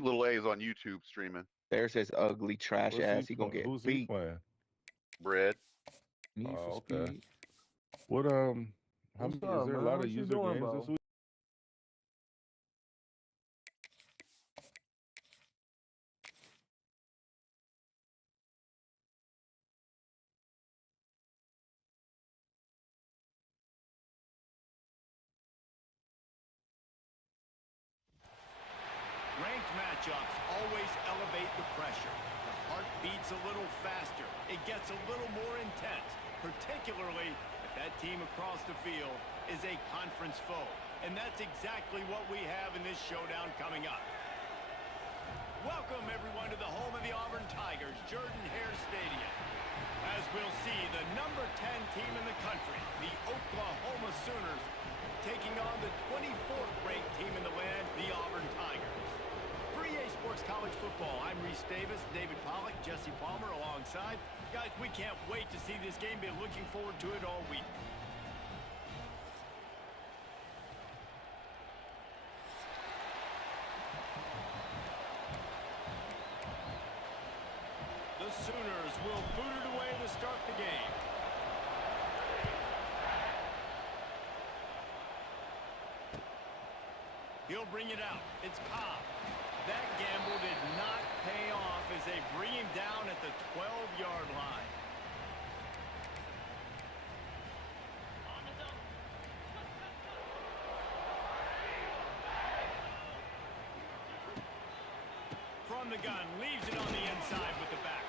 Little A's on YouTube streaming. Bear says ugly trash ass. He gonna get Who's he beat. playing? Bread. Need for Okay. speed. What how What's many, is up, there a man? lot What of you user doing, games bro? this week? Ranked matchups always elevate the pressure. The heart beats a little faster. It gets a little more intense, particularly if that team across the field is a conference foe. And that's exactly what we have in this showdown coming up. Welcome, everyone, to the home of the Auburn Tigers, Jordan-Hare Stadium. As we'll see, the number 10 team in the country, the Oklahoma Sooners, taking on the 24th ranked team in the land, the Auburn Tigers. For EA Sports College Football, I'm Reese Davis, David Pollack, Jesse Palmer alongside. Guys, we can't wait to see this game. Been looking forward to it all week. The Sooners will boot it away to start the game. He'll bring it out. It's Cobb. That gamble did not pay off as they bring him down at the 12-yard line. From the gun, leaves it on the inside with the back.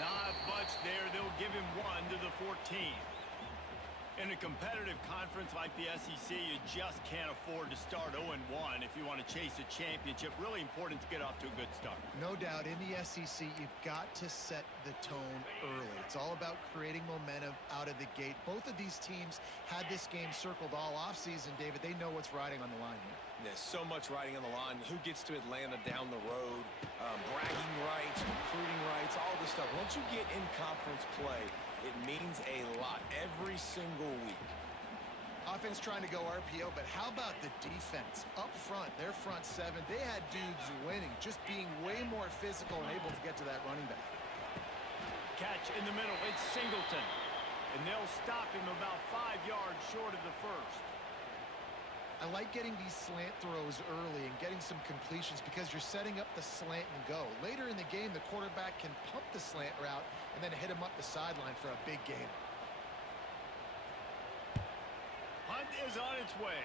Not much there. They'll give him one to the 14. In a competitive conference like the SEC, you just can't afford to start 0-1 if you want to chase a championship. Really important to get off to a good start. No doubt, in the SEC, you've got to set the tone early. It's all about creating momentum out of the gate. Both of these teams had this game circled all offseason, David. They know what's riding on the line here. There's so much riding on the line. Who gets to Atlanta down the road? Bragging rights, recruiting rights, all this stuff. Once you get in conference play, it means a lot every single week. Offense trying to go RPO, but how about the defense? Up front, their front seven, they had dudes winning, just being way more physical and able to get to that running back. Catch in the middle. It's Singleton. And they'll stop him about 5 yards short of the first. I like getting these slant throws early and getting some completions because you're setting up the slant and go. Later in the game, the quarterback can pump the slant route and then hit him up the sideline for a big gain. Hunt is on its way.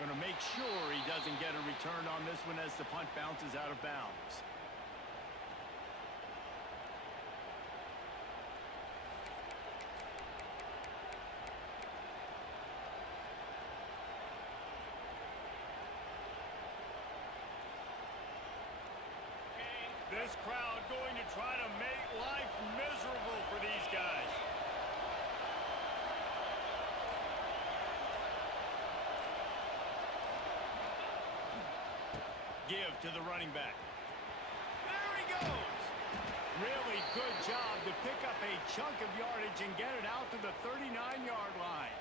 Going to make sure he doesn't get a return on this one as the punt bounces out of bounds. This crowd going to try to make life miserable for these guys. Give to the running back. There he goes. Really good job to pick up a chunk of yardage and get it out to the 39-yard line.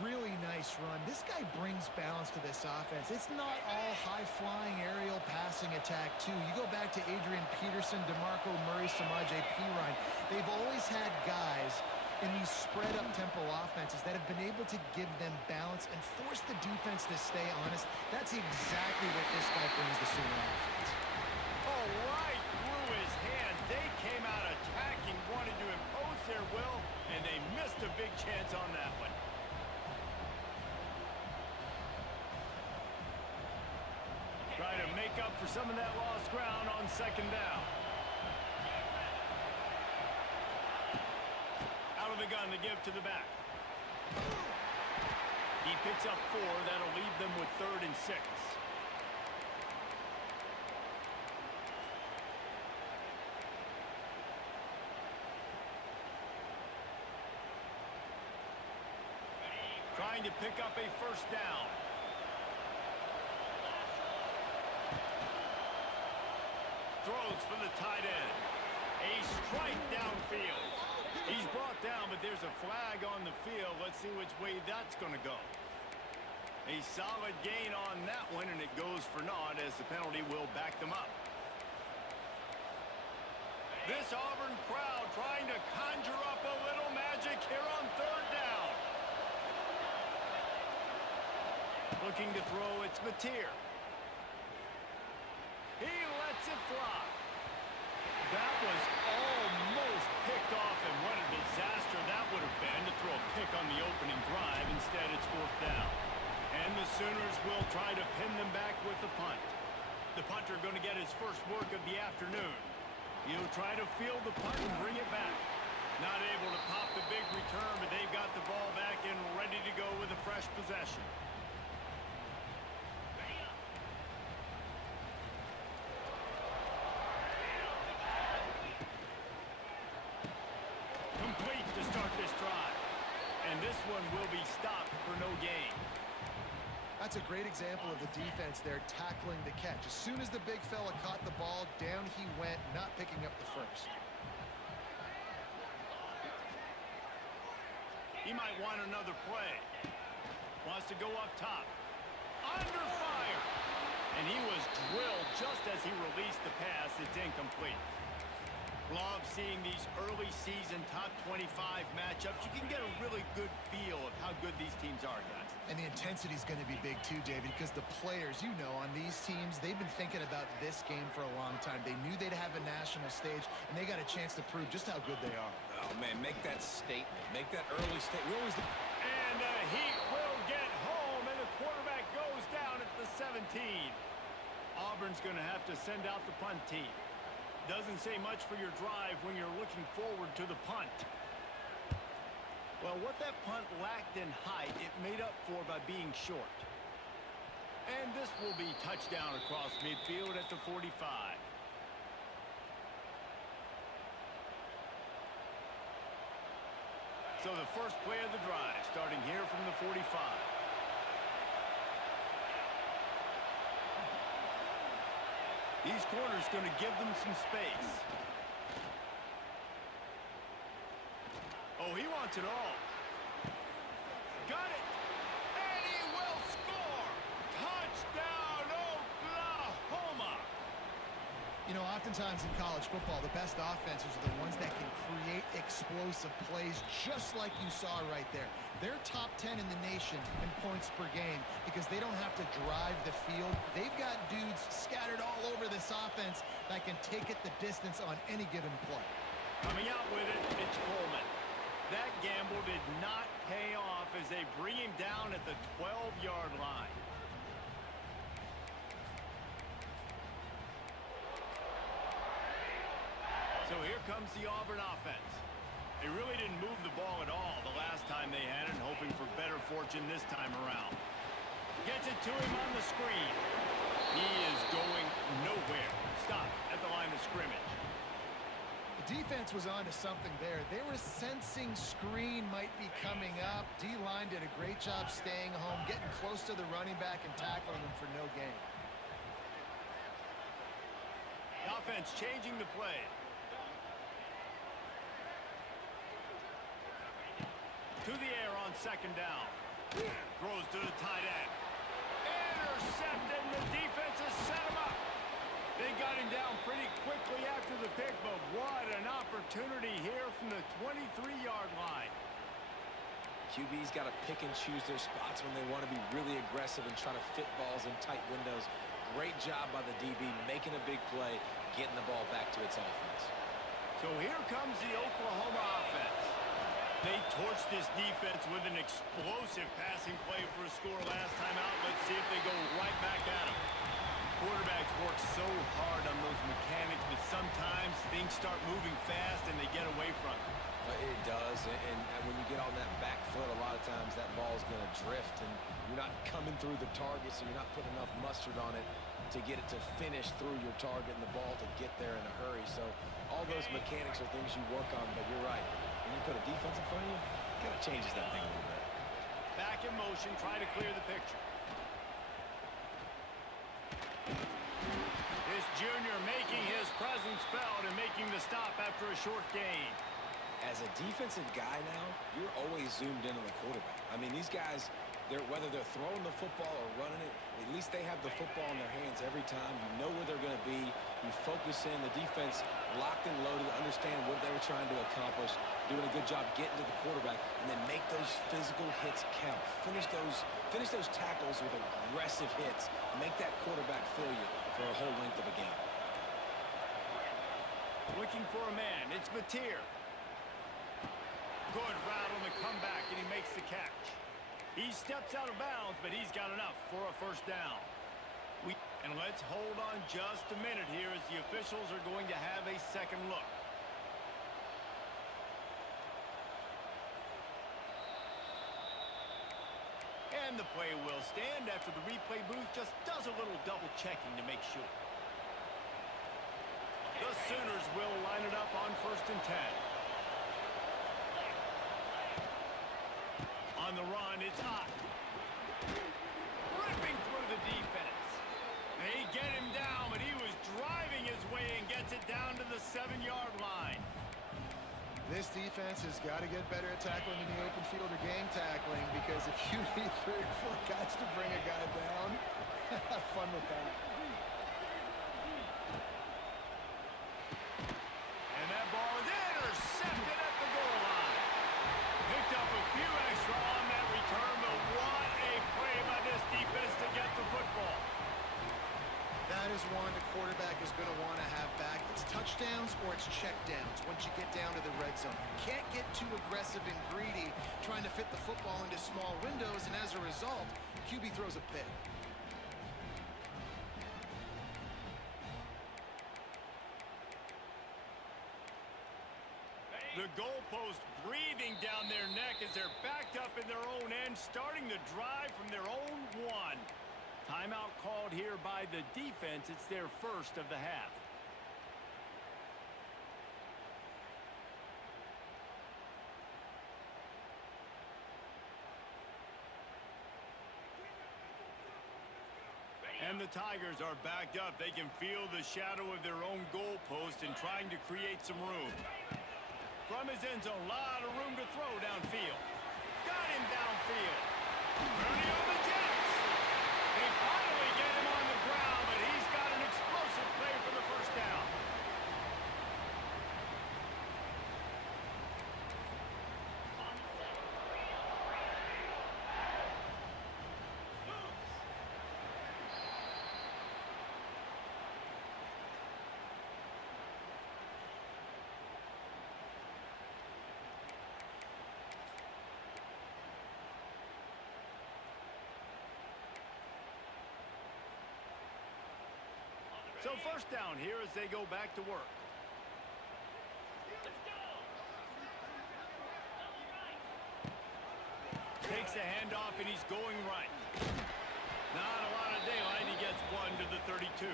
Really nice run. This guy brings balance to this offense. It's not all high-flying aerial passing attack, too. You go back to Adrian Peterson, DeMarco Murray, Samaje Perine. They've always had guys in these spread-up tempo offenses that have been able to give them balance and force the defense to stay honest. That's exactly what this guy brings the Sooner offense. Oh, right through his hands. They came out attacking, wanted to impose their will, and they missed a big chance on that one. Trying to make up for some of that lost ground on second down. Out of the gun to give to the back. He picks up 4. That'll leave them with 3rd and 6. Trying to pick up a first down. Throw throws for the tight end. A strike downfield. He's brought down, but there's a flag on the field. Let's see which way that's going to go. A solid gain on that one, and it goes for naught as the penalty will back them up. This Auburn crowd trying to conjure up a little magic here on third down. Looking to throw, it's Mateer. He lets it fly. That was almost picked off, and what a disaster that would have been to throw a pick on the opening drive. Instead, it's fourth down. And the Sooners will try to pin them back with the punt. The punter going to get his first work of the afternoon. He'll try to field the punt and bring it back. Not able to pop the big return, but they've got the ball back and ready to go with a fresh possession. Complete to start this drive. And this one will be stopped for no gain. That's a great example of the defense there tackling the catch. As soon as the big fella caught the ball, down he went, not picking up the first. He might want another play. Wants to go up top. Under fire. And he was drilled just as he released the pass. It's incomplete. Love seeing these early season top 25 matchups. You can get a really good feel of how good these teams are, guys. And the intensity is going to be big too, David, because the players, you know, on these teams, they've been thinking about this game for a long time. They knew they'd have a national stage, and they got a chance to prove just how good they are. Oh, man, make that statement. Make that early statement. And the Heat will get home, and the quarterback goes down at the 17. Auburn's going to have to send out the punt team. Doesn't say much for your drive when you're looking forward to the punt. Well, what that punt lacked in height, it made up for by being short. And this will be touchdown across midfield at the 45. So the first play of the drive starting here from the 45. These corners going to give them some space. Oh, he wants it all. Got it. And he will score. Touchdown, Oklahoma. You know, oftentimes in college football, the best offenses are the ones that can create explosive plays just like you saw right there. They're top 10 in the nation in points per game because they don't have to drive the field. They've got dudes scattered all over this offense that can take it the distance on any given play. Coming out with it, it's Coleman. That gamble did not pay off as they bring him down at the 12-yard line. So here comes the Auburn offense. They really didn't move the ball at all the last time they had it, hoping for better fortune this time around. Gets it to him on the screen. He is going nowhere. Stop at the line of scrimmage. The defense was on to something there. They were sensing screen might be coming up. D-line did a great job staying home, getting close to the running back and tackling him for no gain. The offense changing the play. To the air on second down. Throws to the tight end. Intercepted, and the defense has set him up. They got him down pretty quickly after the pick, but what an opportunity here from the 23-yard line. QB's got to pick and choose their spots when they want to be really aggressive and try to fit balls in tight windows. Great job by the DB, making a big play, getting the ball back to its offense. So here comes the Oklahoma offense. They torched this defense with an explosive passing play for a score last time out. Let's see if they go right back at him. Quarterbacks work so hard on those mechanics, but sometimes things start moving fast and they get away from it. It does, and when you get on that back foot, a lot of times that ball is going to drift, and you're not coming through the target, so you're not putting enough mustard on it to get it to finish through your target and the ball to get there in a hurry. So all those mechanics are things you work on, but you're right. When you put a defense in front of you, it kind of changes that thing a little bit. Back in motion, try to clear the picture. This Davis Jr. making his presence felt and making the stop after a short gain. As a defensive guy now, you're always zoomed in on the quarterback. I mean, these guys, whether they're throwing the football or running it, at least they have the football in their hands every time. You know where they're going to be. You focus in. The defense locked and loaded, understand what they were trying to accomplish, doing a good job getting to the quarterback, and then make those physical hits count. Finish those tackles with aggressive hits. Make that quarterback feel you for a whole length of a game. Looking for a man. It's Mateer. Good route on the comeback, and he makes the catch. He steps out of bounds, but he's got enough for a first down. And let's hold on just a minute here as the officials are going to have a second look. And the play will stand after the replay booth just does a little double checking to make sure. The Sooners will line it up on 1st and 10. On the run, it's hot. Ripping through the defense. They get him down, but he was driving his way and gets it down to the 7-yard line. This defense has got to get better at tackling in the open field or game tackling, because if you need 3 or 4 guys to bring a guy down, have fun with that. And that ball is intercepted at the goal line. Picked up a few extra on that return, but what a play by this defense to get the football. That is one the quarterback is going to want to have back. It's touchdowns or it's checkdowns once you get down to the red zone. You can't get too aggressive and greedy trying to fit the football into small windows, and as a result, QB throws a pick. The goalpost breathing down their neck as they're backed up in their own end, starting the drive from their own 1. Timeout called here by the defense. It's their first of the half. And the Tigers are backed up. They can feel the shadow of their own goalpost and trying to create some room. From his end zone, a lot of room to throw downfield. Got him downfield. Early on the Jets. They finally get him on the ground, but he's got an explosive play for the first down. So first down here as they go back to work. Takes the handoff and he's going right. Not a lot of daylight. He gets 1 to the 32.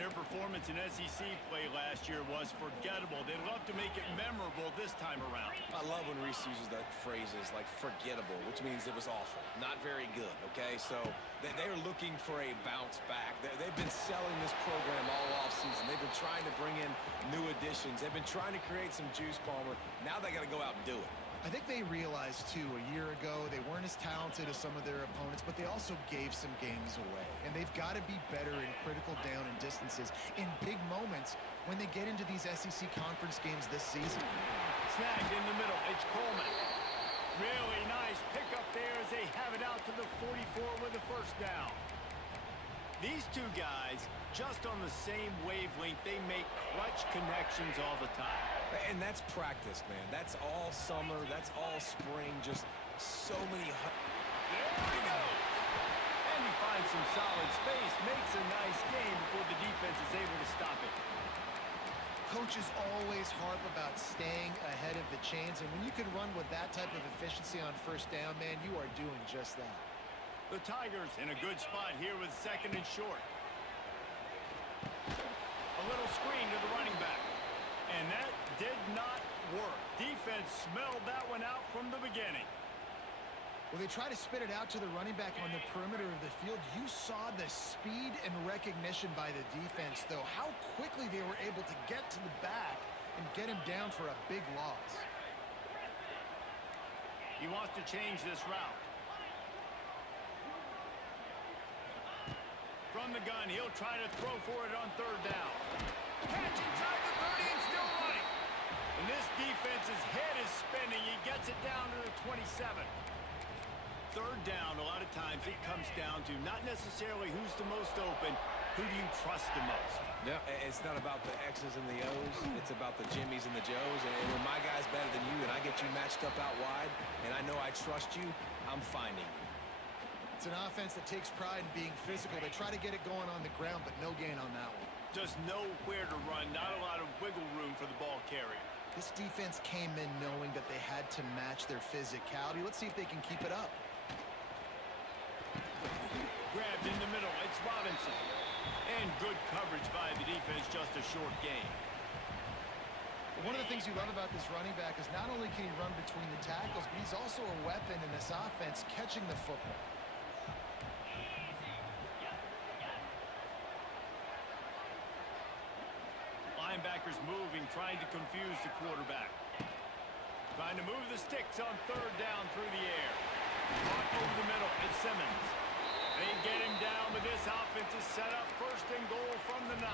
Their performance in SEC play last year was forgettable. They'd love to make it memorable this time around. I love when Reese uses that phrases like forgettable, which means it was awful, not very good, okay? So they're looking for a bounce back. They've been selling this program all offseason. They've been trying to bring in new additions. They've been trying to create some juice, Palmer. Now they got to go out and do it. I think they realized, too, a year ago they weren't as talented as some of their opponents, but they also gave some games away. And they've got to be better in critical down and distances in big moments when they get into these SEC conference games this season. Snagged in the middle. It's Coleman. Really nice pickup there as they have it out to the 44 with the first down. These two guys, just on the same wavelength, they make clutch connections all the time. And that's practice, man. That's all summer. That's all spring. Just so many... There he goes. And he finds some solid space. Makes a nice game before the defense is able to stop it. Coaches always harp about staying ahead of the chains, and when you can run with that type of efficiency on first down, man, you are doing just that. The Tigers in a good spot here with 2nd and short. A little screen to the running back. And that did not work. Defense smelled that one out from the beginning. Well, they try to spit it out to the running back on the perimeter of the field. You saw the speed and recognition by the defense, though. How quickly they were able to get to the back and get him down for a big loss. He wants to change this route. From the gun, he'll try to throw for it on third down. Catch inside the 30 and still running. And this defense's head is spinning. He gets it down to the 27. Third down, a lot of times it comes down to not necessarily who's the most open, who do you trust the most? Yeah, it's not about the X's and the O's. It's about the Jimmies and the Joes. And when my guy's better than you and I get you matched up out wide and I know I trust you, I'm finding you. It's an offense that takes pride in being physical. They try to get it going on the ground, but no gain on that one. Just nowhere to run, not a lot of wiggle room for the ball carrier. This defense came in knowing that they had to match their physicality. Let's see if they can keep it up. Grabbed in the middle, it's Robinson. And good coverage by the defense, just a short gain. One of the things you love about this running back is not only can he run between the tackles, but he's also a weapon in this offense catching the football. Linebackers moving, trying to confuse the quarterback. Trying to move the sticks on third down through the air. Caught over the middle, it's Simmons. They get him down, but this offense is set up first and goal from the 9.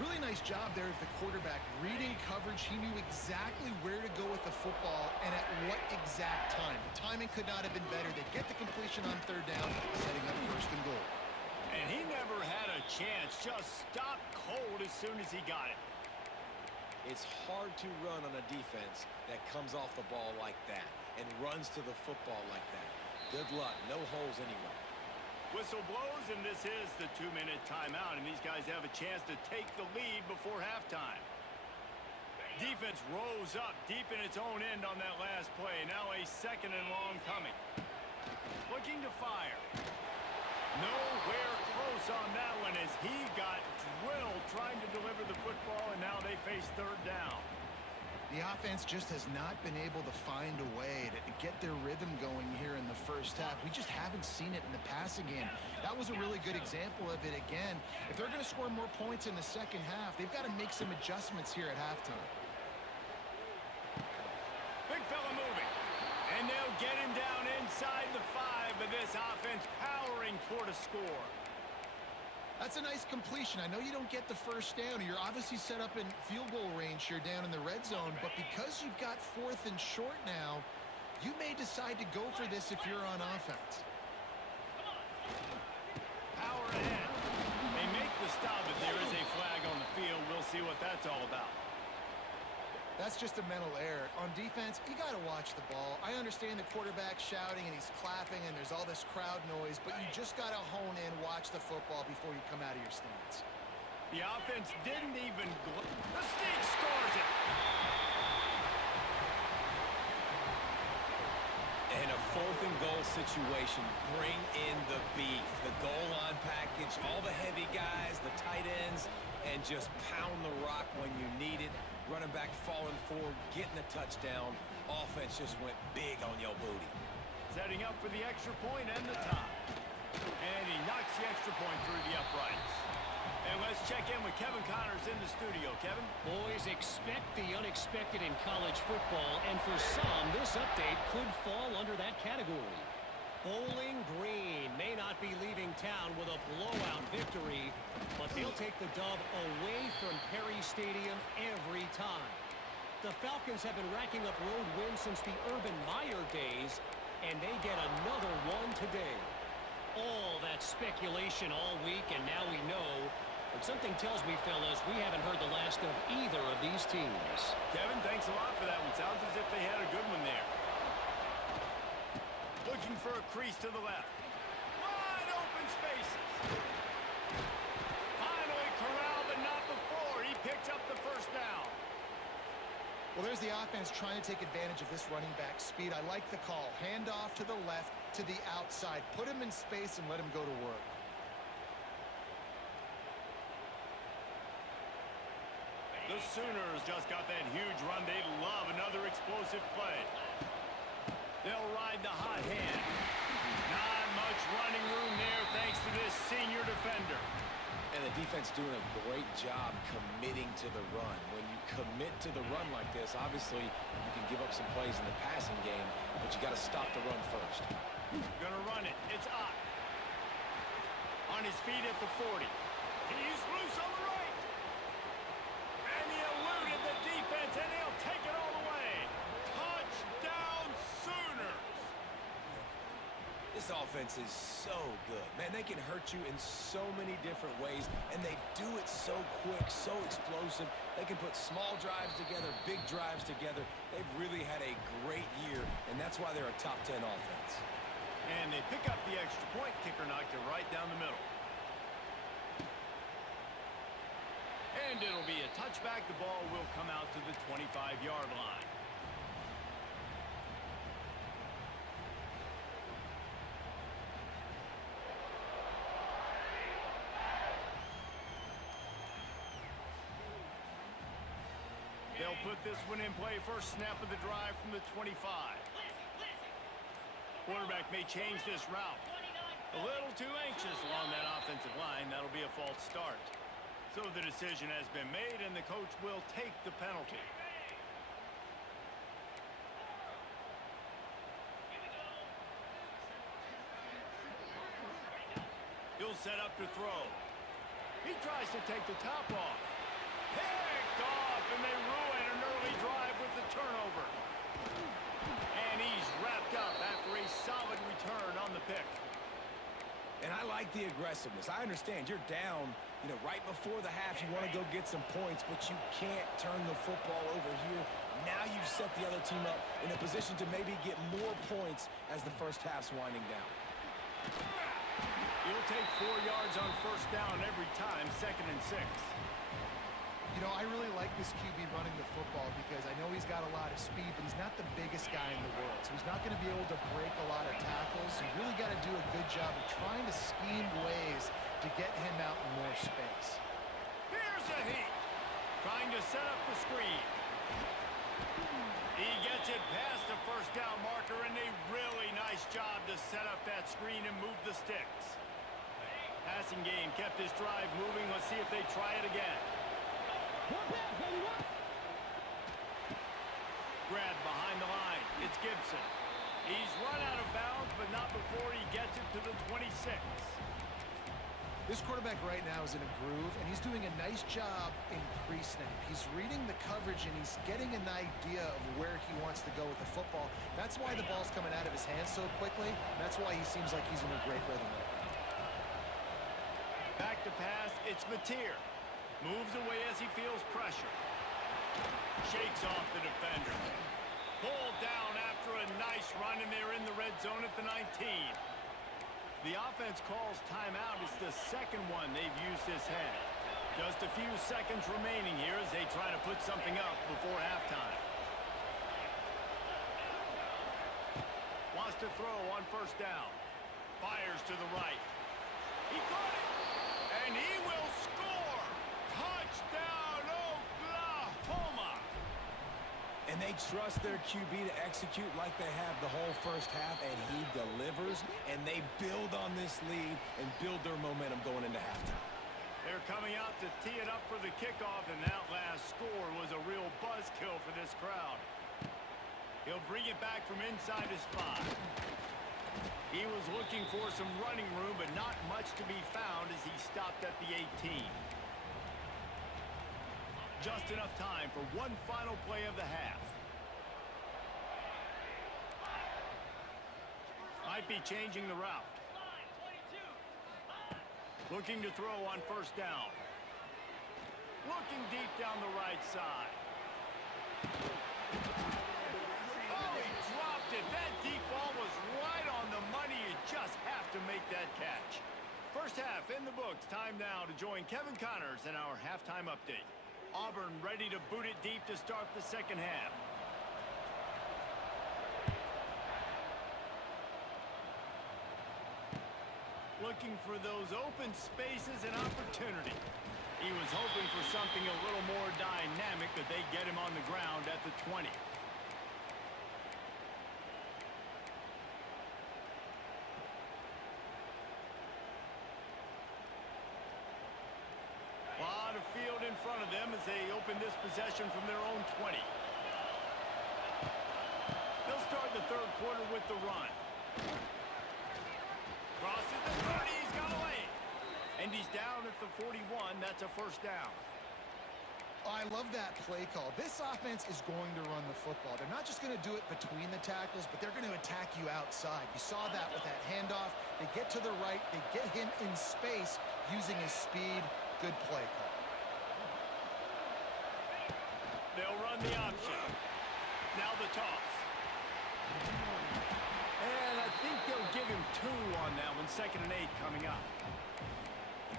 Really nice job there of the quarterback. Reading coverage, he knew exactly where to go with the football and at what exact time. The timing could not have been better. They get the completion on third down, setting up first and goal. And he never had a chance, just stopped cold as soon as he got it. It's hard to run on a defense that comes off the ball like that and runs to the football like that. Good luck. No holes anywhere. Whistle blows, and this is the 2-minute timeout, and these guys have a chance to take the lead before halftime. Defense rose up deep in its own end on that last play. Now a second and long coming. Looking to fire. Nowhere close on that one as he got drilled trying to deliver the football, and now they face third down. The offense just has not been able to find a way to get their rhythm going here in the first half. We just haven't seen it in the passing game. That was a really good example of it again. If they're going to score more points in the second half, they've got to make some adjustments here at halftime. Big fella moving. And they'll get him down inside the 5, but this offense powering toward a score. That's a nice completion. I know you don't get the first down. You're obviously set up in field goal range here down in the red zone, but because you've got fourth and short now, you may decide to go for this if you're on offense. Power ahead. They make the stop, but there is a flag on the field. We'll see what that's all about. That's just a mental error. On defense, you got to watch the ball. I understand the quarterback shouting and he's clapping and there's all this crowd noise, but you just got to hone in, watch the football before you come out of your stance. The offense didn't even the sneak scores it. In a fourth and goal situation, bring in the beef. The goal line package, all the heavy guys, the tight ends, and just pound the rock when you need it. Running back falling forward, getting a touchdown. Offense just went big on your booty. Setting up for the extra point and the tie. And he knocks the extra point through the uprights. And let's check in with Kevin Connors in the studio. Kevin? Boys, expect the unexpected in college football, and for some, this update could fall under that category. Bowling Green may not be leaving town with a blowout victory, but they'll take the dub away from Perry Stadium every time. The Falcons have been racking up road wins since the Urban Meyer days, and they get another one today. All that speculation all week, and now we know. But something tells me, fellas, we haven't heard the last of either of these teams. Kevin, thanks a lot for that one. Sounds as if they had a good one there. Looking for a crease to the left. Wide open spaces. Finally corralled, but not before. He picks up the first down. Well, there's the offense trying to take advantage of this running back speed. I like the call. Hand off to the left, to the outside. Put him in space and let him go to work. The Sooners just got that huge run. They love another explosive play. They'll ride the hot hand. Not much running room there thanks to this senior defender. And the defense doing a great job committing to the run. When you commit to the run like this, obviously you can give up some plays in the passing game, but you got to stop the run first. Gonna run it. It's up. On his feet at the 40. He's loose on the right. And he eluded the defense, and he'll take it all the way. Touchdown Sooners. This offense is so good. Man, they can hurt you in so many different ways, and they do it so quick, so explosive. They can put small drives together, big drives together. They've really had a great year, and that's why they're a top 10 offense. And they pick up the extra point. Kicker knocked it right down the middle. And it'll be a touchback. The ball will come out to the 25-yard line. They'll put this one in play. First snap of the drive from the 25. Quarterback may change this route. A little too anxious along that offensive line. That'll be a false start. So the decision has been made, and the coach will take the penalty. He'll set up to throw. He tries to take the top off. Picked off, and they ruin an early drive with the turnover. And he's wrapped up after a solid return on the pick. And I like the aggressiveness. I understand you're down, right before the half. You want to go get some points, but you can't turn the football over here. Now you've set the other team up in a position to maybe get more points as the first half's winding down. He'll take 4 yards on first down every time, 2nd and 6. I really like this QB running the football because I know he's got a lot of speed, but he's not the biggest guy in the world. So he's not going to be able to break a lot of tackles. You really got to do a good job of trying to scheme ways to get him out in more space. Here's a heat. Trying to set up the screen. He gets it past the first down marker, and a really nice job to set up that screen and move the sticks. Passing game kept this drive moving. Let's see if they try it again. Grab behind the line. It's Gibson. He's run out of bounds, but not before he gets it to the 26. This quarterback right now is in a groove, and he's doing a nice job increasing it. He's reading the coverage, and he's getting an idea of where he wants to go with the football. That's why the ball's coming out of his hands so quickly. That's why he seems like he's in a great rhythm right now. Back to pass. It's Mateer. Moves away as he feels pressure. Shakes off the defender. Pulled down after a nice run, and they're in the red zone at the 19. The offense calls timeout. It's the second one they've used this half. Just a few seconds remaining here as they try to put something up before halftime. Wants to throw on first down. Fires to the right. He caught it, and he will score. Touchdown, Oklahoma! And they trust their QB to execute like they have the whole first half, and he delivers, and they build on this lead and build their momentum going into halftime. They're coming out to tee it up for the kickoff, and that last score was a real buzzkill for this crowd. He'll bring it back from inside his 5. He was looking for some running room, but not much to be found as he stopped at the 18. Just enough time for one final play of the half. Might be changing the route. Looking to throw on first down. Looking deep down the right side. Oh, he dropped it. That deep ball was right on the money. You just have to make that catch. First half in the books. Time now to join Kevin Connors in our halftime update. Auburn ready to boot it deep to start the second half. Looking for those open spaces and opportunity. He was hoping for something a little more dynamic, but they get him on the ground at the 20. lot of field in front of them as they open this possession from their own 20. They'll start the third quarter with the run. Crosses the 30, he's got a lane. And he's down at the 41, that's a first down. I love that play call. This offense is going to run the football. They're not just going to do it between the tackles, but they're going to attack you outside. You saw that with that handoff. They get to the right. They get him in space using his speed. Good play call. They'll run the option. Now the toss. And I think they'll give him 2 on that one. 2nd and 8 coming up.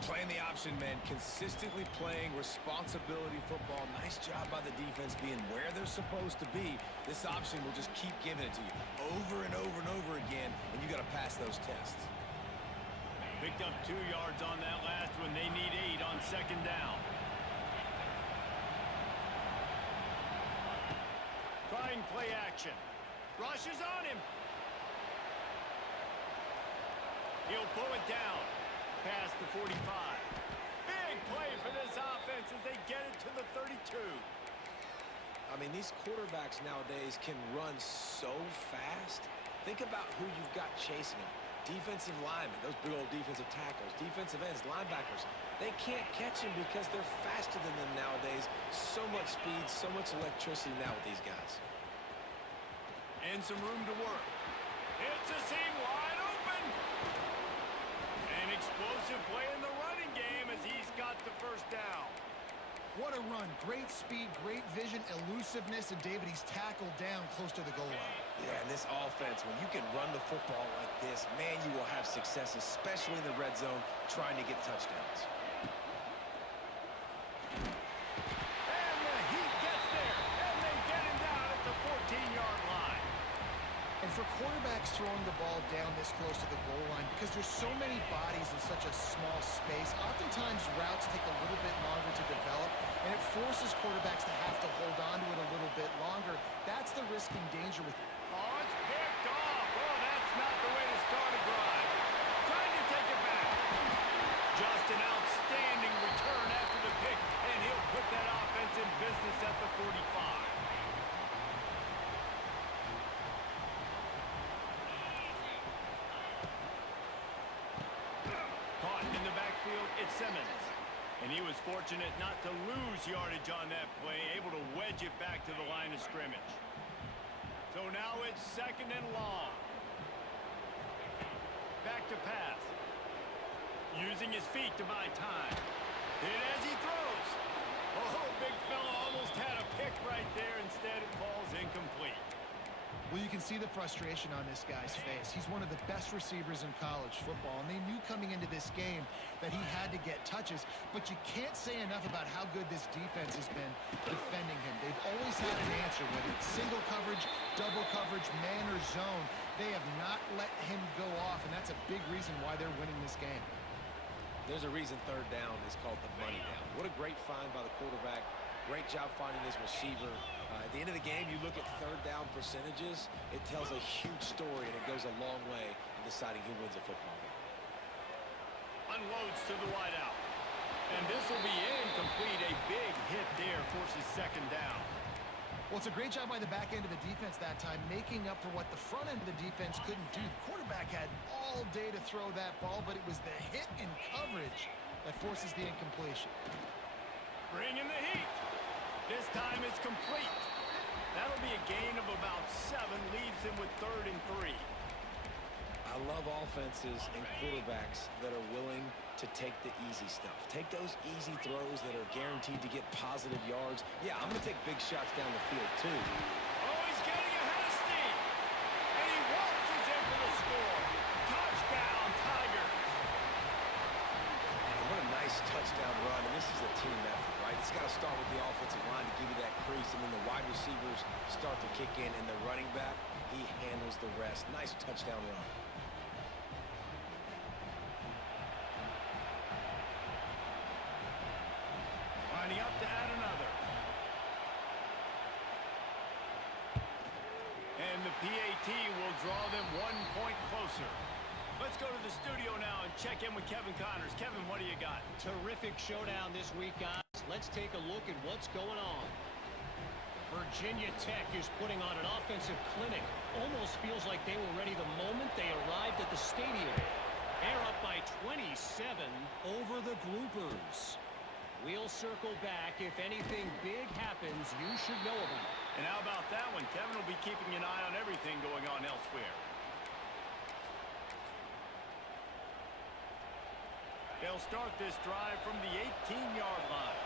Playing the option, man, consistently playing responsibility football. Nice job by the defense being where they're supposed to be. This option will just keep giving it to you over and over and over again, and you got to pass those tests. Picked up 2 yards on that last one. They need 8 on 2nd down. Trying play action. Rushes on him. He'll pull it down. Past the 45. Big play for this offense as they get it to the 32. I mean, these quarterbacks nowadays can run so fast. Think about who you've got chasing them. Defensive linemen, those big old defensive tackles, defensive ends, linebackers. They can't catch them because they're faster than them nowadays. So much speed, so much electricity now with these guys. And some room to work. It's a seam wide open. An explosive play in the running game as he's got the first down. What a run. Great speed, great vision, elusiveness, and David, he's tackled down close to the goal line. Yeah, and this offense, when you can run the football like this, man, you will have success, especially in the red zone, trying to get touchdowns. And the Heat gets there, and they get him down at the 14-yard line. And for quarterbacks throwing the ball down this close to the goal line, because there's so many bodies in such a small space, oftentimes routes take a little bit longer to develop, and it forces quarterbacks to have to hold on to it a little bit longer. That's the risk and danger with it. Oh, it's picked off. Oh, that's not the way to start a drive. Trying to take it back. Just an outstanding return after the pick, and he'll put that offense in business at the 45. It's Simmons. And he was fortunate not to lose yardage on that play, able to wedge it back to the line of scrimmage. So now it's 2nd and long. Back to pass. Using his feet to buy time. And as he throws. Oh, big fella almost had a pick right there. Instead, it falls incomplete. Well, you can see the frustration on this guy's face. He's one of the best receivers in college football, and they knew coming into this game that he had to get touches, but you can't say enough about how good this defense has been defending him. They've always had an answer, whether it's single coverage, double coverage, man or zone. They have not let him go off, and that's a big reason why they're winning this game. There's a reason 3rd down is called the money down. What a great find by the quarterback. Great job finding his receiver. At the end of the game, you look at 3rd down percentages. It tells a huge story, and it goes a long way in deciding who wins a football game. Unloads to the wideout. And this will be incomplete. A big hit there forces 2nd down. Well, it's a great job by the back end of the defense that time, making up for what the front end of the defense couldn't do. The quarterback had all day to throw that ball, but it was the hit and coverage that forces the incompletion. Bring in the heat. This time it's complete. That'll be a gain of about 7, leaves him with 3rd and 3. I love offenses and quarterbacks that are willing to take the easy stuff. Take those easy throws that are guaranteed to get positive yards. Yeah, I'm going to take big shots down the field, too. Oh, he's getting ahead of steam. And he waltzes in for the score. Touchdown, Tigers. Man, what a nice touchdown run. And this is a team effort, right? It's got to start with the offensive line to give you that crease, and then the wide receivers start to kick in, and the running back, he handles the rest. Nice touchdown run. Lining up to add another. And the PAT will draw them 1 point closer. Let's go to the studio now and check in with Kevin Connors. Kevin, what do you got? Terrific showdown this week, guys. let's take a look at what's going on. Virginia Tech is putting on an offensive clinic. Almost feels like they were ready the moment they arrived at the stadium. They're up by 27 over the Groupers. We'll circle back. If anything big happens, you should know about it. And how about that one? Kevin will be keeping an eye on everything going on elsewhere. They'll start this drive from the 18-yard line.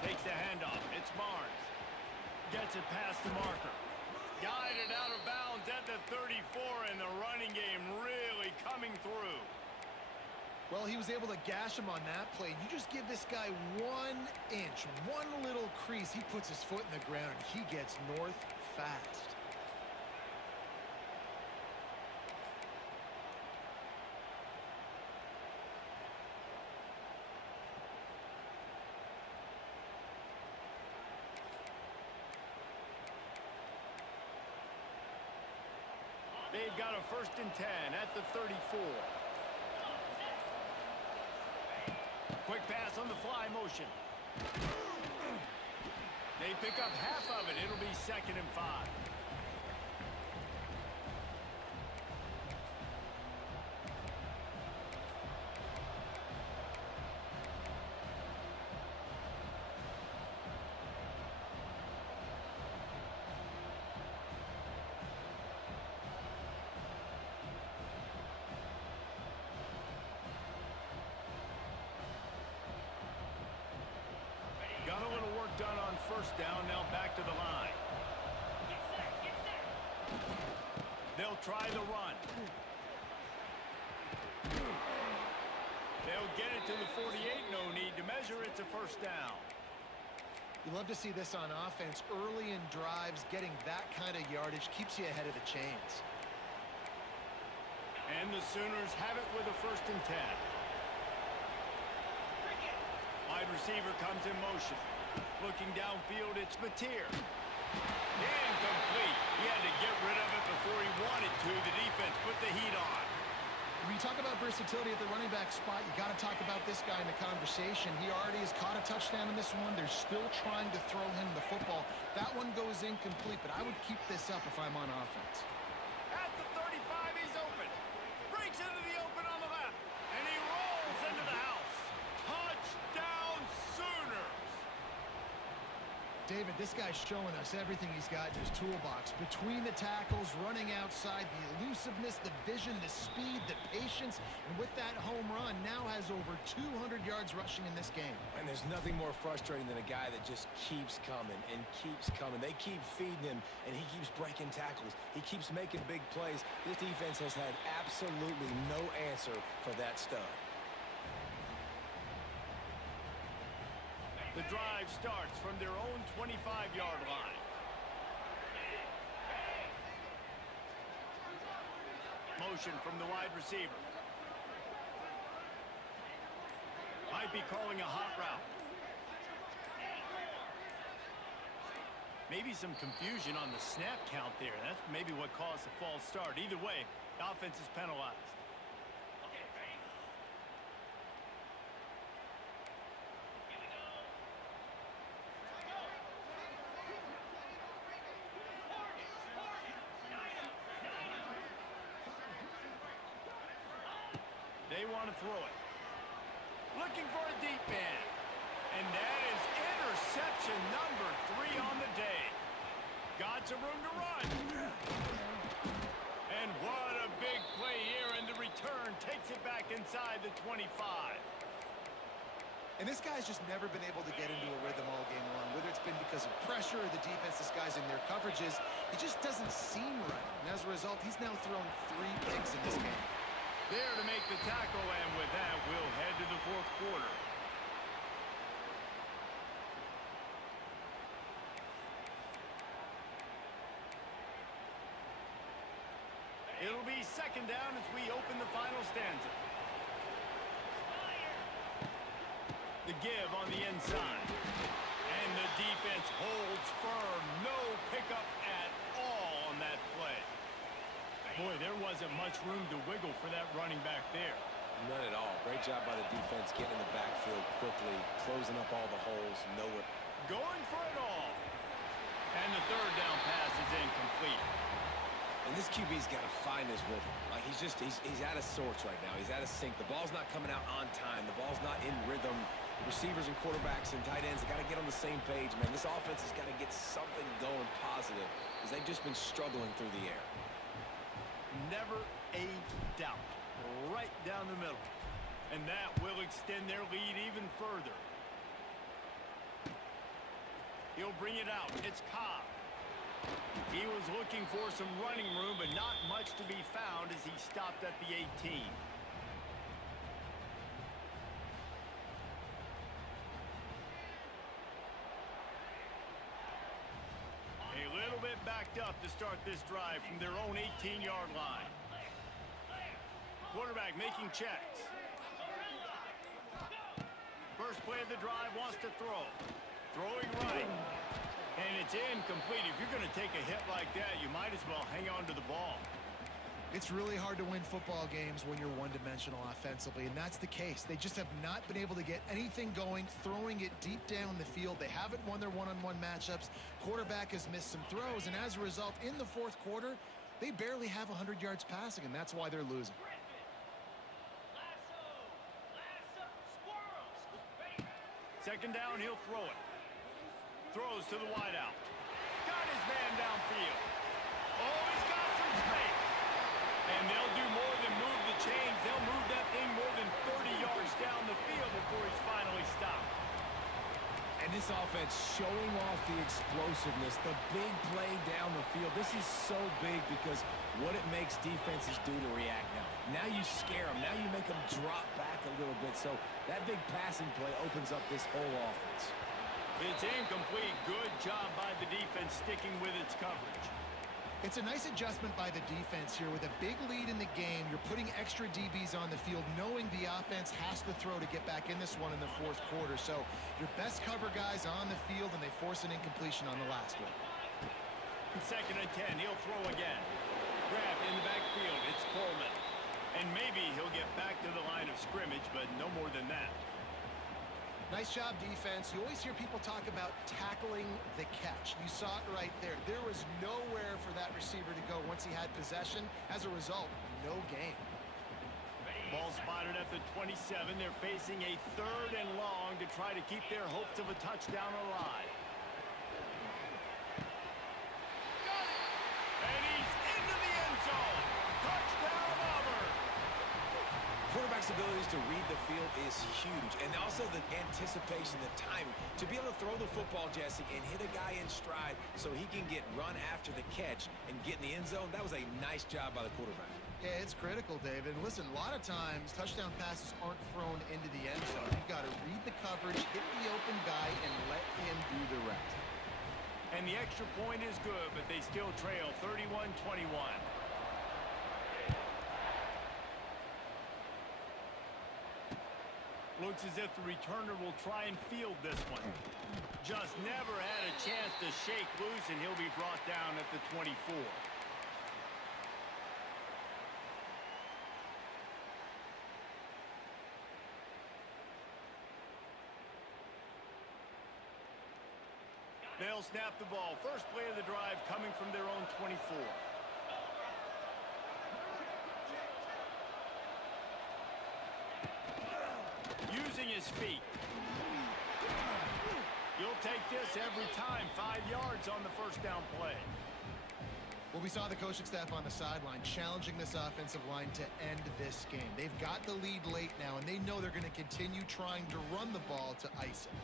Takes the handoff. It's Barnes. Gets it past the marker. Guided out of bounds at the 34, and the running game really coming through. Well, he was able to gash him on that play. You just give this guy 1 inch, one little crease. He puts his foot in the ground, and he gets north fast. They've got a 1st and 10 at the 34. Quick pass on the fly motion. They pick up half of it. It'll be 2nd and 5. Got a little work done on 1st down. Now back to the line. They'll try the run. They'll get it to the 48. No need to measure. It's a 1st down. You love to see this on offense. Early in drives, getting that kind of yardage keeps you ahead of the chains. And the Sooners have it with a 1st and 10. Wide receiver comes in motion. Looking downfield, it's Mateer. Incomplete. He had to get rid of it before he wanted to. The defense put the heat on. When you talk about versatility at the running back spot, you got to talk about this guy in the conversation. He already has caught a touchdown in this one. They're still trying to throw him the football. That one goes incomplete, but I would keep this up if I'm on offense. At the 35, he's open. Breaks into the open on the left. And he rolls into the house. Touchdown, Sooners. David, this guy's showing us everything he's got in his toolbox. Between the tackles, running outside, the elusiveness, the vision, the speed, the patience, and with that home run, now has over 200 yards rushing in this game. And there's nothing more frustrating than a guy that just keeps coming and keeps coming. They keep feeding him, and he keeps breaking tackles. He keeps making big plays. This defense has had absolutely no answer for that stud. The drive starts from their own 25-yard line. Motion from the wide receiver. Might be calling a hot route. Maybe some confusion on the snap count there. That's maybe what caused the false start. Either way, the offense is penalized. They want to throw it. Looking for a deep man. And that is interception number 3 on the day. Got some room to run. And what a big play here, and the return takes it back inside the 25. And this guy's just never been able to get into a rhythm all game long, whether it's been because of pressure or the defense disguising their coverages. He just doesn't seem right. And as a result, he's now thrown 3 picks in this game. There to make the tackle, and with that, we'll head to the 4th quarter. It'll be 2nd down as we open the final stanza. The give on the inside. And the defense holds firm. No pickup at all on that play. Boy, there wasn't much room to wiggle for that running back there. None at all. Great job by the defense getting in the backfield quickly, closing up all the holes. Nowhere. Going for it all. And the third down pass is incomplete. And this QB's got to find his rhythm. Like he's out of sorts right now. He's out of sync. The ball's not coming out on time. The ball's not in rhythm. Receivers and quarterbacks and tight ends, they got to get on the same page, man. This offense has got to get something going positive because they've just been struggling through the air. Never a doubt. Right down the middle. And that will extend their lead even further. He'll bring it out. It's Cobb. He was looking for some running room, but not much to be found as he stopped at the 18. A little bit backed up to start this drive from their own 18-yard line. Quarterback making checks. First play of the drive, wants to throw. Throwing right. And it's incomplete. If you're going to take a hit like that, you might as well hang on to the ball. It's really hard to win football games when you're one-dimensional offensively, and that's the case. They just have not been able to get anything going, throwing it deep down the field. They haven't won their one-on-one matchups. Quarterback has missed some throws, and as a result, in the fourth quarter, they barely have 100 yards passing, and that's why they're losing. Second down, he'll throw it. Throws to the wideout. Got his man downfield. Oh, he's got some space. And they'll do more than move the chains. They'll move that thing more than 30 yards down the field before he's finally stopped. And this offense showing off the explosiveness, the big play down the field. This is so big because what it makes defenses do to react now. Now you scare them. Now you make them drop back a little bit. So that big passing play opens up this whole offense. It's incomplete. Good job by the defense sticking with its coverage. It's a nice adjustment by the defense here. With a big lead in the game, you're putting extra DBs on the field, knowing the offense has to throw to get back in this one in the fourth quarter. So your best cover guys on the field, and they force an incompletion on the last one. Second and 10, he'll throw again. Grabbed in the backfield, it's Coleman. And maybe he'll get back to the line of scrimmage, but no more than that. Nice job, defense. You always hear people talk about tackling the catch. You saw it right there. There was nowhere for that receiver to go once he had possession. As a result, no gain. Ball spotted at the 27. They're facing a third and long to try to keep their hopes of a touchdown alive. Got it! And he's into the end zone. Touchdown, Auburn! Quarterback's abilities to read the field is huge, and also the anticipation, the timing. To be able to throw the football, Jesse, and hit a guy in stride so he can get run after the catch and get in the end zone, that was a nice job by the quarterback. Yeah, it's critical, David. Listen, a lot of times touchdown passes aren't thrown into the end zone. You've got to read the coverage, hit the open guy, and let him do the rest. And the extra point is good, but they still trail 31-21. Looks as if the returner will try and field this one. Just never had a chance to shake loose, and he'll be brought down at the 24. They'll snap the ball. First play of the drive coming from their own 24. Using his feet. You'll take this every time. 5 yards on the first down play. Well, we saw the coaching staff on the sideline challenging this offensive line to end this game. They've got the lead late now, and they know they're going to continue trying to run the ball to ice it.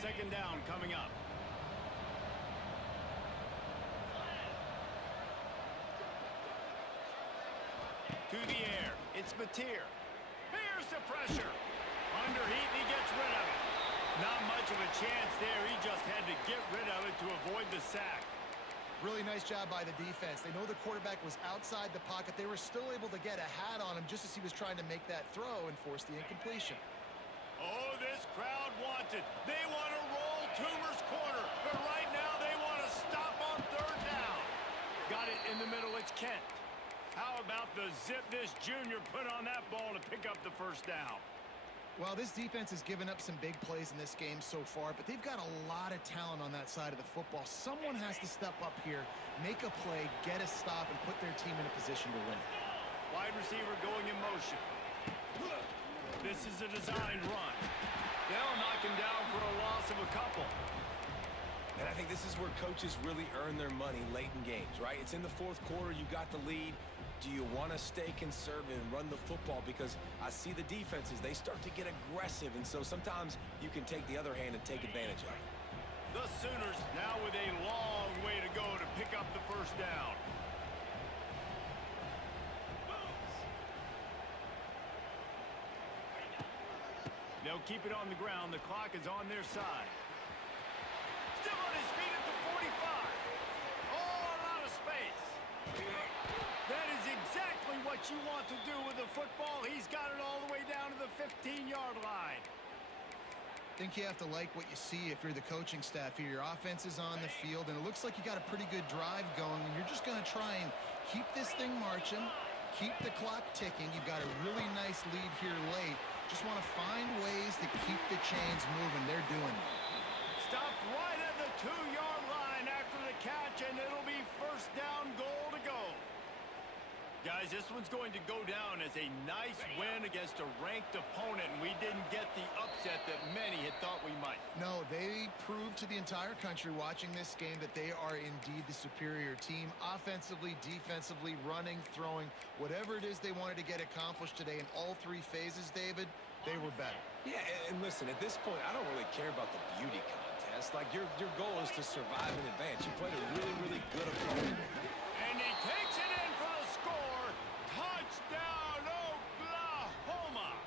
Second down coming up. To the air. It's Mateer. Here's the pressure. Under heat, and he gets rid of it. Not much of a chance there. He just had to get rid of it to avoid the sack. Really nice job by the defense. They know the quarterback was outside the pocket. They were still able to get a hat on him just as he was trying to make that throw and force the incompletion. Oh, this crowd wants it. They want to roll Toomer's corner. But right now they want to stop on third down. Got it in the middle. It's Kent. How about the zip this junior put on that ball to pick up the first down? Well, this defense has given up some big plays in this game so far, but they've got a lot of talent on that side of the football. Someone has to step up here, make a play, get a stop, and put their team in a position to win. Wide receiver going in motion. This is a designed run. They'll knock him down for a loss of a couple. And I think this is where coaches really earn their money late in games, right? It's in the fourth quarter. You got the lead. Do you want to stay conservative and run the football? Because I see the defenses, they start to get aggressive, and so sometimes you can take the other hand and take advantage of it. The Sooners now with a long way to go to pick up the first down. They'll keep it on the ground. The clock is on their side. Still on his feet at the 45. Oh, a lot of space. That is exactly what you want to do with the football. He's got it all the way down to the 15-yard line. I think you have to like what you see if you're the coaching staff here. Your offense is on the field, and it looks like you got a pretty good drive going, and you're just going to try and keep this thing marching, keep the clock ticking. You've got a really nice lead here late. Just want to find ways to keep the chains moving. They're doing it. Stopped right at the 2-yard line after the catch, and it'll be first down goal to go. Guys, this one's going to go down as a nice win against a ranked opponent, and we didn't get the upset that many had thought we might. No, they proved to the entire country watching this game that they are indeed the superior team. Offensively, defensively, running, throwing, whatever it is they wanted to get accomplished today in all three phases, David, they were better. Yeah, and listen, at this point, I don't really care about the beauty contest. Like, your goal is to survive and advance. You played a really, really good opponent. And he takes it in for the score. Touchdown, Oklahoma.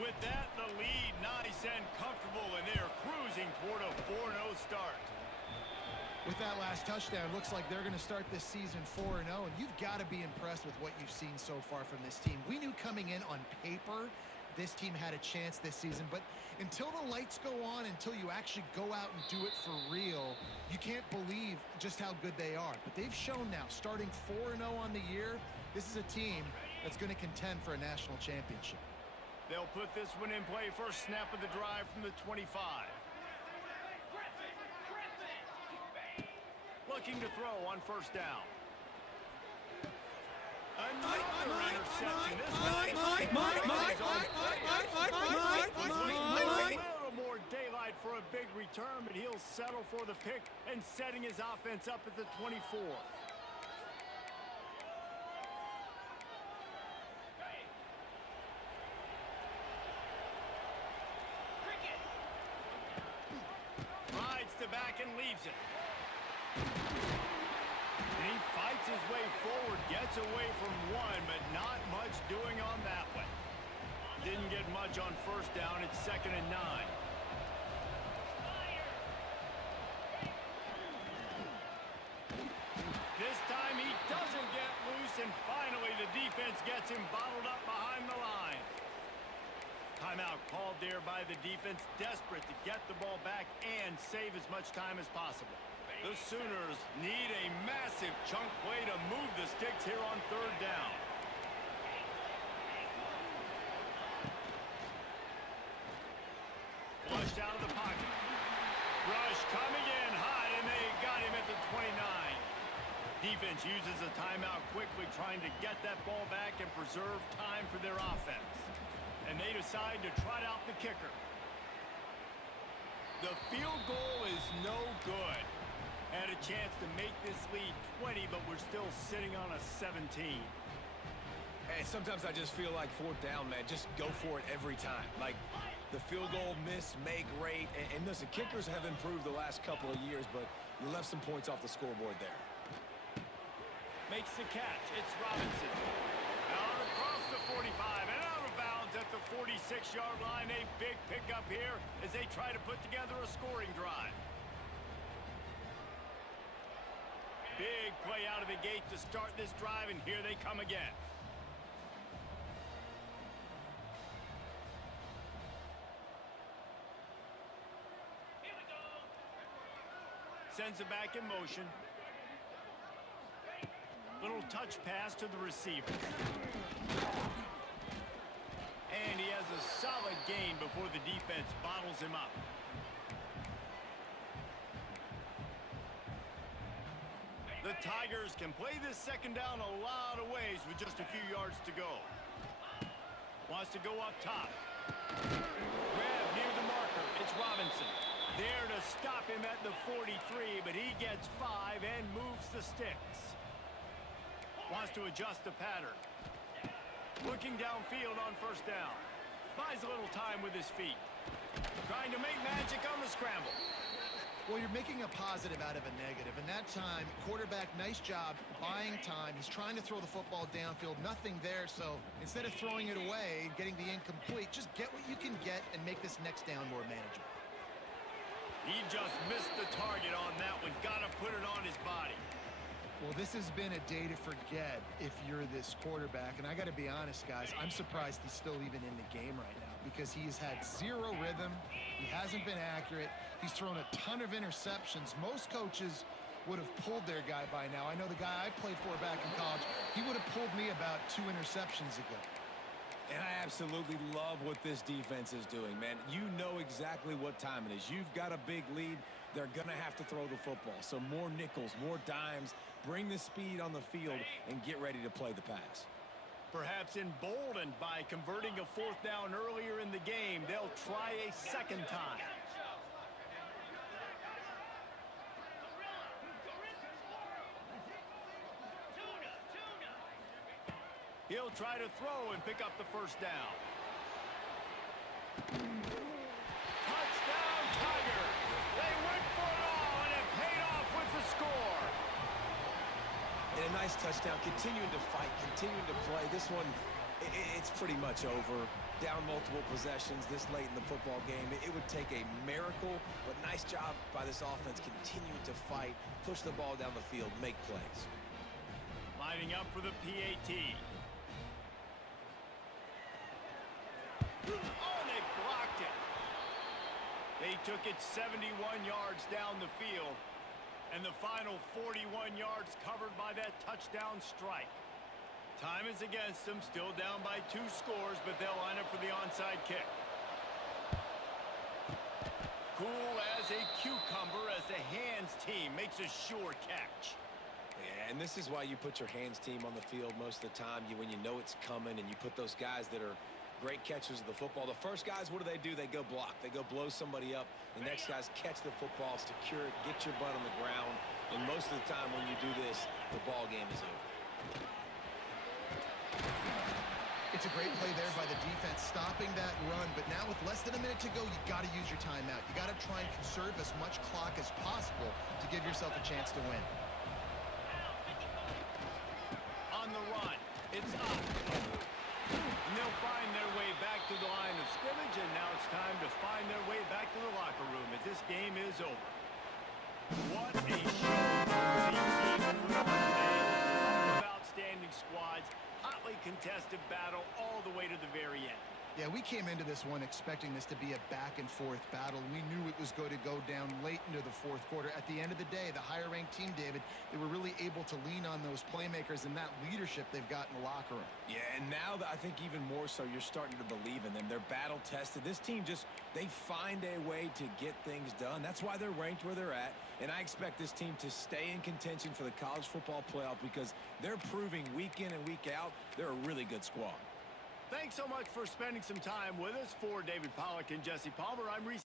With that, the lead nice and comfortable, and they are cruising toward a 4-0 start. With that last touchdown, looks like they're going to start this season 4-0, and you've got to be impressed with what you've seen so far from this team. We knew coming in on paper this team had a chance this season, but until the lights go on, until you actually go out and do it for real, you can't believe just how good they are. But they've shown now, starting 4-0 on the year, this is a team that's going to contend for a national championship. They'll put this one in play. First snap of the drive from the 25. Looking to throw on first down. Another interception. This a little more daylight for a big return, but he'll settle for the pick and setting his offense up at the 24. Rides to back and leaves it. And he fights his way forward, gets away from one, but not much doing on that one. Didn't get much on first down. It's 2nd and 9. This time he doesn't get loose, and finally the defense gets him bottled up behind the line. Timeout called there by the defense, desperate to get the ball back and save as much time as possible. The Sooners need a massive chunk play to move the sticks here on 3rd down. Flushed out of the pocket. Rush coming in high, and they got him at the 29. Defense uses a timeout quickly, trying to get that ball back and preserve time for their offense. And they decide to trot out the kicker. The field goal is no good. Had a chance to make this lead 20, but we're still sitting on a 17. And sometimes I just feel like 4th down, man, just go for it every time. Like, the field goal miss, make great. And listen, kickers have improved the last couple of years, but you left some points off the scoreboard there. Makes the catch. It's Robinson. Out across the 45 and out of bounds at the 46-yard line. A big pickup here as they try to put together a scoring drive. Big play out of the gate to start this drive, and here they come again. Sends it back in motion. Little little touch pass to the receiver. And he has a solid gain before the defense bottles him up. The Tigers can play this second down a lot of ways with just a few yards to go. Wants to go up top. Grab near the marker. It's Robinson. There to stop him at the 43, but he gets 5 and moves the sticks. Wants to adjust the pattern. Looking downfield on first down. Buys a little time with his feet. Trying to make magic on the scramble. Well, you're making a positive out of a negative. And that time, quarterback, nice job buying time. He's trying to throw the football downfield. Nothing there. So instead of throwing it away and getting the incomplete, just get what you can get and make this next down more manageable. He just missed the target on that one. Got to put it on his body. Well, this has been a day to forget if you're this quarterback. And I got to be honest, guys, I'm surprised he's still even in the game right now because he's had zero rhythm. He hasn't been accurate. He's thrown a ton of interceptions. Most coaches would have pulled their guy by now. I know the guy I played for back in college, he would have pulled me about 2 interceptions ago. And I absolutely love what this defense is doing, man. You know exactly what time it is. You've got a big lead. They're going to have to throw the football. So more nickels, more dimes, bring the speed on the field, and get ready to play the pass. Perhaps emboldened by converting a 4th down earlier in the game, they'll try a second time. He'll try to throw and pick up the first down. Touchdown, Tigers! They went for it all, and it paid off with the score. And a nice touchdown, continuing to fight, continuing to play. This one, it's pretty much over. Down multiple possessions this late in the football game. It would take a miracle, but nice job by this offense continuing to fight, push the ball down the field, make plays. Lining up for the PAT. Oh, and they blocked it. They took it 71 yards down the field, and the final 41 yards covered by that touchdown strike. Time is against them, still down by 2 scores, but they'll line up for the onside kick. Cool as a cucumber as the hands team makes a sure catch. Yeah, and this is why you put your hands team on the field most of the time. When you know it's coming, and you put those guys that are great catchers of the football. The first guys, what do? They go block. They go blow somebody up. The next guys catch the football, secure it, get your butt on the ground. And most of the time when you do this, the ball game is over. It's a great play there by the defense, stopping that run. But now with less than a minute to go, you got to use your timeout. You got to try and conserve as much clock as possible to give yourself a chance to win. On the run, it's up. And they'll find their way back to the line of scrimmage, and now it's time to find their way back to the locker room as this game is over. What a show these teams put on today. Couple of outstanding squads, hotly contested battle all the way to the very end. Yeah, we came into this one expecting this to be a back-and-forth battle. We knew it was going to go down late into the 4th quarter. At the end of the day, the higher-ranked team, David, they were really able to lean on those playmakers and that leadership they've got in the locker room. Yeah, and now I think even more so, you're starting to believe in them. They're battle-tested. This team they find a way to get things done. That's why they're ranked where they're at. And I expect this team to stay in contention for the college football playoff because they're proving week in and week out they're a really good squad. Thanks so much for spending some time with us. For David Pollack and Jesse Palmer, I'm Reese.